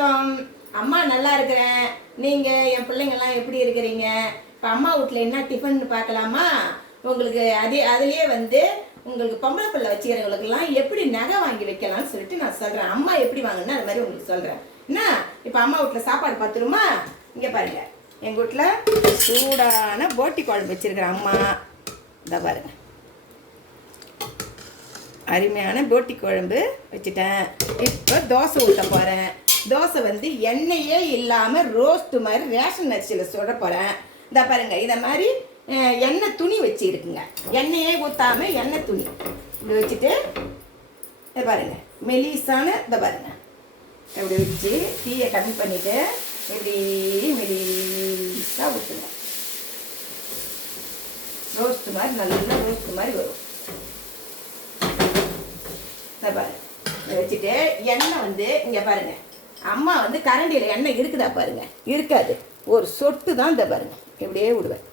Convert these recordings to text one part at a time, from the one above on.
வணக்கம். அம்மா நல்லா இருக்கிறேன். நீங்கள் என் பிள்ளைங்கள்லாம் எப்படி இருக்கிறீங்க? இப்போ அம்மா வீட்டில் என்ன டிஃபன் பார்க்கலாமா? உங்களுக்கு அதுலேயே உங்களுக்கு பொம்பளை பிள்ளை வச்சுக்கிறவங்களுக்கெல்லாம் எப்படி நகை வாங்கி வைக்கலாம்னு சொல்லிட்டு நான் சொல்கிறேன். அம்மா எப்படி வாங்கினா அது மாதிரி உங்களுக்கு சொல்கிறேன். என்ன இப்போ அம்மா வீட்டில் சாப்பாடு பார்த்துருமா? இங்கே பாருங்கள், எங்கள் வீட்டில் சூடான போட்டி குழம்பு வச்சுருக்கிறேன் அம்மா. இந்த பாருங்கள், அருமையான போட்டி குழம்பு வச்சுட்டேன். இப்போ தோசை ஊற்ற போகிறேன். தோசை எண்ணெயே இல்லாமல் ரோஸ்ட்டு மாதிரி ரேஷன் அரிசியில் சுட போகிறேன். இந்த பாருங்கள், இதை மாதிரி எண்ணெய் துணி வச்சுருக்குங்க. எண்ணெயே ஊற்றாமல் எண்ணெய் துணி இப்படி வச்சுட்டு இதை பாருங்கள், மெலிசான இதை பாருங்கள் இப்படி வச்சு தீயை கம்மி பண்ணிவிட்டு இப்படி மெலிசாக ஊற்றுங்க. ரோஸ்ட்டு மாதிரி நல்லா ரோஸ்ட்டு மாதிரி வரும். இதை பாருங்க, இதை வச்சுட்டு எண்ணெய் இங்கே பாருங்க, அம்மா கரண்டியில் எண்ணெய் இருக்குதா பாருங்க? இருக்காது, ஒரு சொட்டு தான். இந்த பாருங்க, இப்படியே விடுவேன்.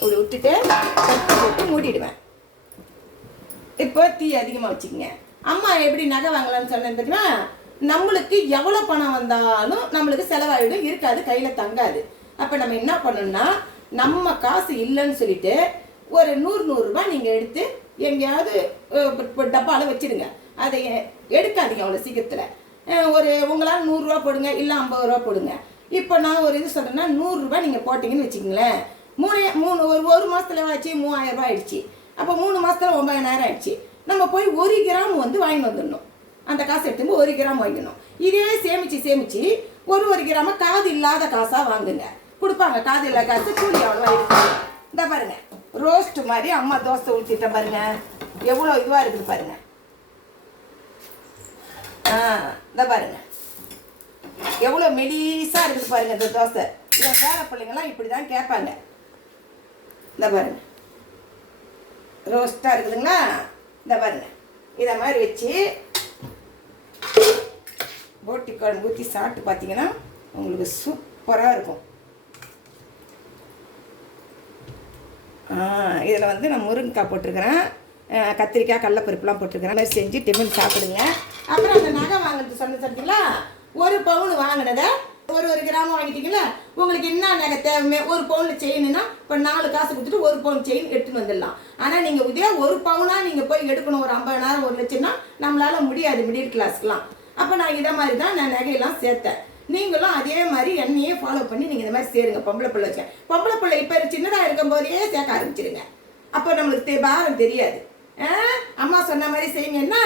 இப்படி விட்டுட்டு கட்டி போட்டு மூடிடுவேன். இப்போ தீ அதிகமாக வச்சுக்கோங்க. அம்மா எப்படி நகை வாங்கலாம்னு சொன்னேன் பார்த்தீங்கன்னா, நம்மளுக்கு எவ்வளோ பணம் வந்தாலும் நம்மளுக்கு செலவாயிடும், இருக்காது, கையில் தங்காது. அப்போ நம்ம என்ன பண்ணணும்னா, நம்ம காசு இல்லைன்னு சொல்லிட்டு ஒரு 100 ரூபாய் நீங்கள் எடுத்து எங்கேயாவது டப்பாவில் வச்சுடுங்க. அதை எடுக்காதீங்க அவ்வளோ சீக்கிரத்தில். ஒரு உங்களால் 100 ரூபா போடுங்க, இல்லை 50 ரூபா போடுங்க. இப்போ நான் ஒரு இது சொல்கிறேன்னா, 100 ரூபாய் நீங்கள் போட்டிங்கன்னு வச்சுக்கிங்களேன், ஒரு மாதத்தில் ஆச்சு 3000 ரூபாய் ஆயிடுச்சு. அப்போ 3 மாதத்தில் 9000 ஆயிடுச்சு. நம்ம போய் 1 கிராம் வாங்கிட்டு வந்துடணும். அந்த காசை எடுத்தும்போது 1 கிராம் வாங்கிடணும். இதே சேமித்து ஒரு கிராம காது இல்லாத காசாக வாங்குங்க. கொடுப்பாங்க காது இல்லாத காசு, கூலி அவ்வளோவா இருக்குது. இந்த பாருங்கள், ரோஸ்ட் மாதிரி அம்மா தோசை ஊற்றிட்ட பாருங்க, எவ்வளோ இதுவாக இருக்குது பாருங்க. இந்த பாருங்க, எவ்வளோ மெலிசாக இருக்குது பாருங்க இந்த தோசை. இதை வேற பிள்ளைங்களாம் இப்படி தான் கேட்பாங்க. இந்த பாருங்க, ரோஸ்ட்டாக இருக்குதுங்களா? இந்த பாருங்க, இதை மாதிரி வச்சு போட்டி குழம்பு ஊற்றி சாப்பிட்டு பார்த்தீங்கன்னா உங்களுக்கு சூப்பராக இருக்கும். இதில் நான் முருங்கைக்காய் போட்டிருக்கிறேன், கத்திரிக்காய், கடலப்பருப்புலாம் போட்டிருக்கிறேன். மாதிரி செஞ்சு டிஃபன் சாப்பிடுங்க. அப்புறம் அந்த நகை வாங்குறது சொன்னீங்களா, 1 பவுன் வாங்கினதை ஒரு கிராமம் வாங்கிட்டீங்களா, உங்களுக்கு என்ன நகை தேவை? 1 பவுனில் செயின்னா இப்போ 4 காசு கொடுத்துட்டு 1 பவுன் செயின் எடுத்துன்னு வந்துடலாம். ஆனால் நீங்கள் இதே 1 பவுனாக நீங்கள் போய் எடுக்கணும், ஒரு 50,000 1 லட்சம்னா நம்மளால் முடியாது, மிடில் கிளாஸ்க்கெலாம். அப்போ நான் இதை மாதிரி தான் நான் நகையெல்லாம் சேர்த்தேன். நீங்களும் அதே மாதிரி என்னையே ஃபாலோ பண்ணி நீங்கள் இந்த மாதிரி சேருங்க. பொம்பளை பிள்ளை வச்சேன், பொம்பளை பிள்ளை இப்போ சின்னதாக இருக்கும் போதே சேர்க்க ஆரம்பிச்சிடுங்க. அப்போ நம்மளுக்கு பாரம் தெரியாது. அம்மா சொன்ன மாதிரி செய்யுங்கன்னா